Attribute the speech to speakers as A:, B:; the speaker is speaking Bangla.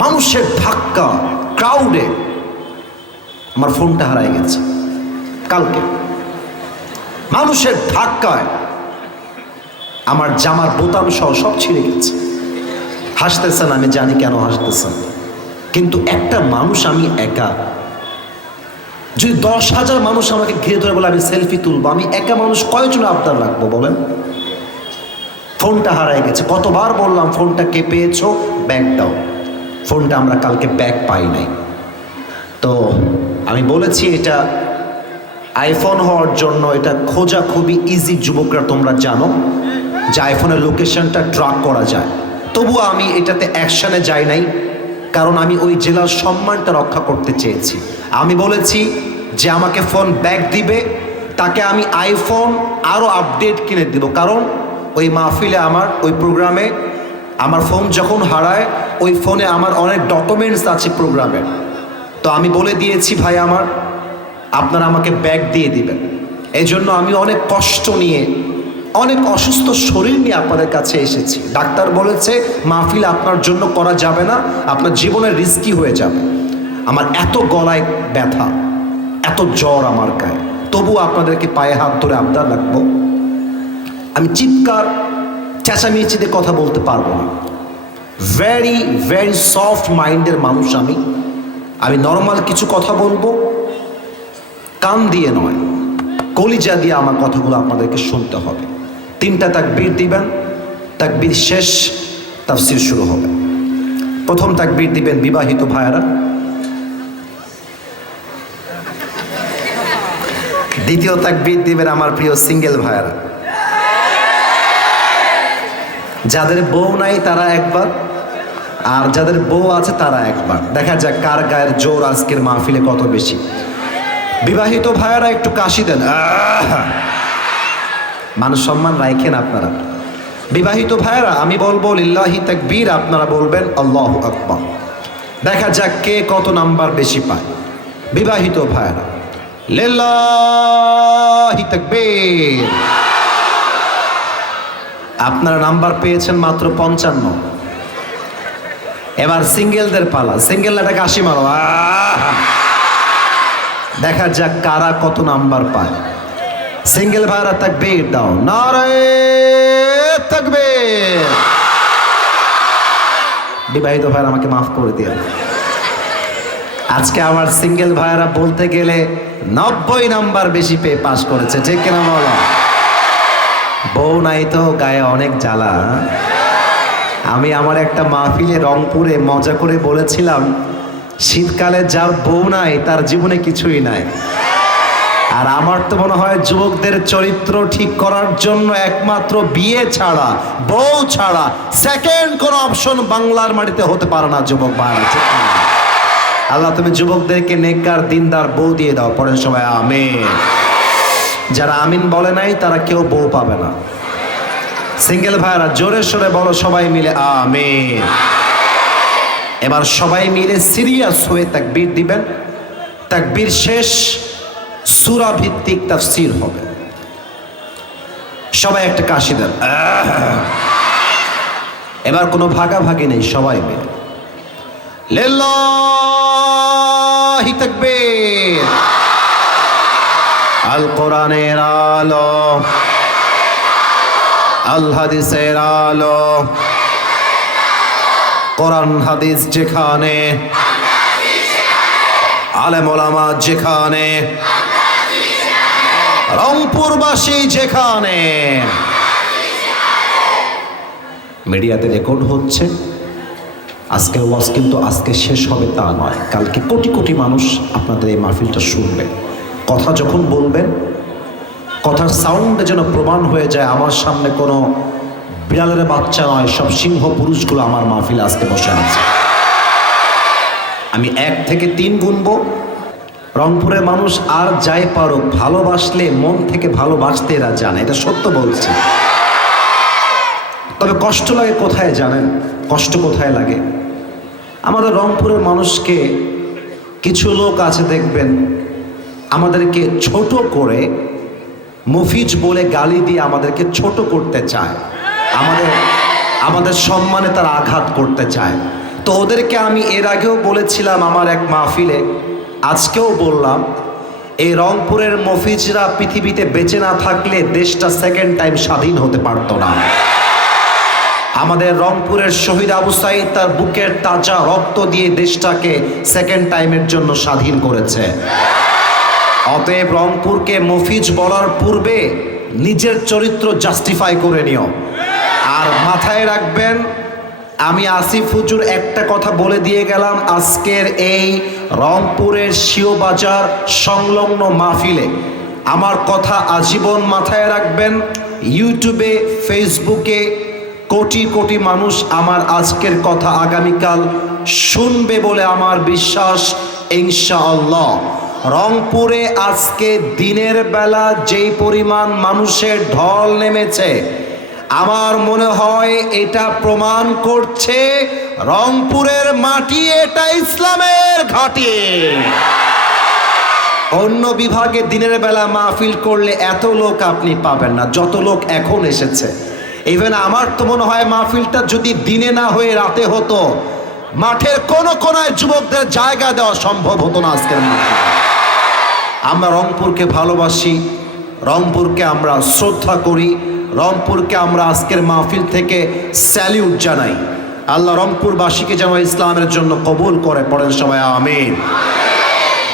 A: মানুষের ধাক্কা ক্রাউডে আমার ফোনটা হারাই গেছে। কালকে। মানুষের ধাক্কায় আমার জামার বোতাম সহ সব ছিঁড়ে গেছে। হাসতেছেন, আমি জানি কেন হাসতেছেন। কিন্তু একটা মানুষ আমি একা। যদি দশ হাজার মানুষ আমাকে ঘিরে ধরে বলে, আমি সেলফি তুলবো, আমি একা মানুষ কয়জন আবদার রাখব? বলেন। ফোনটা হারাই গেছে। কতবার বললাম, ফোনটা কে পেয়েছ? ব্যাগ দাও। ফোনটা আমরা কালকে ব্যাক পাই নাই। তো আমি বলেছি এটা আইফোন হওয়ার জন্য এটা খোঁজা খুবই ইজি যুবকরা তোমরা জানো যে আইফোনের লোকেশনটা ট্র্যাক করা যায়। তবুও আমি এটাতে অ্যাকশানে যাই নাই, কারণ আমি ওই জেলার সম্মানটা রক্ষা করতে চেয়েছি। আমি বলেছি যে আমাকে ফোন ব্যাক দিবে, তাকে আমি আইফোন আরও আপডেট কিনে দিব। কারণ ওই মাহফিলে আমার, ওই প্রোগ্রামে আমার ফোন যখন হারায় ওই ফোনে আমার অনেক ডকুমেন্টস আছে প্রোগ্রামের তো আমি বলে দিয়েছি, ভাই আমার, আপনারা আমাকে ব্যাগ দিয়ে দিবেন। এই জন্য আমি অনেক কষ্ট নিয়ে, অনেক অসুস্থ শরীর নিয়ে আপনাদের কাছে এসেছি। ডাক্তার বলেছে, মাহফিল আপনার জন্য করা যাবে না, আপনার জীবনের রিস্কি হয়ে যাবে। আমার এত গলায় ব্যথা, এত জ্বর আমার গায়ে। তবু আপনাদেরকে পায়ে হাত ধরে আবদার রাখব। আমি চিৎকার চেঁচামেচি দিয়ে কথা বলতে পারব না। ভেরি ভেরি সফট মাইন্ডের মানুষ আমি। আমি নর্মাল কিছু কথা বলব, কান দিয়ে নয়, কলিজা দিয়ে আমার কথাগুলো আপনাদেরকে শুনতে হবে। তিনটা তাকবীর দিবেন, তাকবীর শেষ, তাফসির শুরু হবে। প্রথম তাক তাকবীর দিবেন বিবাহিত ভাইয়ারা। দ্বিতীয় তাক তাকবীর দিবেন আমার প্রিয় সিঙ্গেল ভাইয়ারা। যাদের বউ নাই তারা একবার আর যাদের বউ আছে, তারা একবার। দেখা যাক কার গায়ের জোর আজকের মাহফিলে কত বেশি। বিবাহিত ভাইয়ারা, একটু কাশি দেন! মানুষ সম্মান রাখেন আপনারা। বিবাহিত ভাইয়ারা, আমি বলব, লিল্লাহি তাকবীর আপনারা বলবেন, আল্লাহু আকবার। দেখা যাক কে কত নাম্বার বেশি পায়। বিবাহিত ভাইয়ারা, লিল্লাহি তাকবীর। আপনারা নাম্বার পেয়েছেন মাত্র পঞ্চান্ন। এবার সিঙ্গেলদের পালা। সিঙ্গেল একটা কাশি মারো। দেখা যাক কারা কত নাম্বার পায়। সিঙ্গেল ভাইরা তাকবীর দাও। নারে তাকবীর। বিবাহিত ভাইরা আমাকে মাফ করে দিয়ে আজকে আমার সিঙ্গেল ভাইরা বলতে গেলে নব্বই নাম্বার বেশি পেয়ে পাশ করেছে। ঠিক কিনা বলো? বউ নাই তো, গায়ে অনেক জ্বালা। আমি আমার একটা মাহফিলে রংপুরে মজা করে বলেছিলাম, শীতকালে যার বউ নাই, তার জীবনে কিছুই নাই। আর আমার তো মনে হয় যুবকদের চরিত্র ঠিক করার জন্য একমাত্র বিয়ে ছাড়া, বউ ছাড়া সেকেন্ড কোনো অপশন বাংলার মাটিতে হতে পারে না, যুবক না? আল্লাহ তুমি যুবকদেরকে নেককার, দিনদার বউ দিয়ে দাও, পরের সময় আমিন। যারা আমিন বলে নাই, তারা কেউ বউ পাবে না। সিঙ্গেল ভাইরা জোরে সোরে বলো সবাই মিলে আমিন। এবার সবাই মিলে সিরিয়াস হয়ে তাকবীর দিবেন। তাকবীর শেষ সূরা ভিত্তিক তাফসীর হবে। সবাই একটা কাশি দেন! এবার কোনো ভাগাভাগি নেই, সবাই মিলে। লিল্লাহি তাকবীর। আল কোরআনের আলো। আল হাদিসের আলো। কোরআন, হাদিস যেখানে আলেম যেখানে, রংপুরবাসী যেখানে। মিডিয়াতে রেকর্ড হচ্ছে আজকের ওয়াজ কিন্তু আজকে শেষ হবে তা নয়। কালকে কোটি কোটি মানুষ আপনাদের এই মাহফিলটা শুনবে। কথা যখন বলবেন কথার সাউন্ডে যেন প্রমাণ হয়ে যায়, আমার সামনে কোনো বিড়ালের বাচ্চা নয়, সব সিংহ পুরুষগুলো আমার মাহফিলে আজকে বসে আছে। আমি এক থেকে তিন গুনবো। রংপুরের মানুষ আর যাই পারুক, ভালোবাসলে মন থেকে ভালোবাসতে এরা জানে, এটা সত্য বলছি। তবে কষ্ট লাগে কোথায় জানেন? কষ্ট কোথায় লাগে? আমাদের রংপুরের মানুষকে কিছু লোক আছে দেখবেন, আমাদেরকে ছোট করে মুফিজ বলে গালি দিয়ে আমাদেরকে ছোট করতে চায়। আমাদের আমাদের সম্মানে তারা আঘাত করতে চায়। তো ওদেরকে আমি এর আগেও বলেছিলাম আমার এক মাহফিলে, আজকেও বললাম, এই রংপুরের মফিজরা পৃথিবীতে বেঁচে না থাকলে দেশটা সেকেন্ড টাইম স্বাধীন হতে পারতো না। আমাদের রংপুরের শহীদ আবু সাইদ তার বুকের তাজা রক্ত দিয়ে দেশটাকে সেকেন্ড টাইমের জন্য স্বাধীন করেছে। অতএব রংপুরকে মফিজ বলার পূর্বে নিজের চরিত্র জাস্টিফাই করে নিও। আর মাথায় রাখবেন, আমি আসিফ হুজুর একটা কথা বলে দিয়ে গেলাম আজকের এই রংপুরের শিওবাজার সংলগ্ন মাহফিলে। আমার কথা আজীবন মাথায় রাখবেন ইউটিউবে ফেসবুকে কোটি কোটি মানুষ আমার আজকের কথা আগামীকাল শুনবে বলে আমার বিশ্বাস, ইনশাআল্লাহ। রংপুরে আজকে দিনের বেলা যেই পরিমাণ মানুষের ঢল নেমেছে, আমার মনে হয় এটা প্রমাণ করছে রংপুরের মাটি এটা ইসলামের ঘাঁটি। অন্য বিভাগে দিনের বেলা মাহফিল করলে এত লোক আপনি পাবেন না, যত লোক এখন এসেছে। ইভেন আমার তো মনে হয় মাহফিলটা যদি দিনে না হয়ে রাতে হতো মাঠের কোন কোনায় যুবকদের জায়গা দেওয়া সম্ভব হতো না আজকের মাঠে। আমরা রংপুরকে ভালোবাসি, রংপুরকে আমরা শ্রদ্ধা করি, রংপুরকে আমরা আজকের মাহফিল থেকে স্যালিউট জানাই। আল্লাহ রংপুরবাসীকে যেন ইসলামের জন্য কবুল করে পড়েন সবাই, আমিন।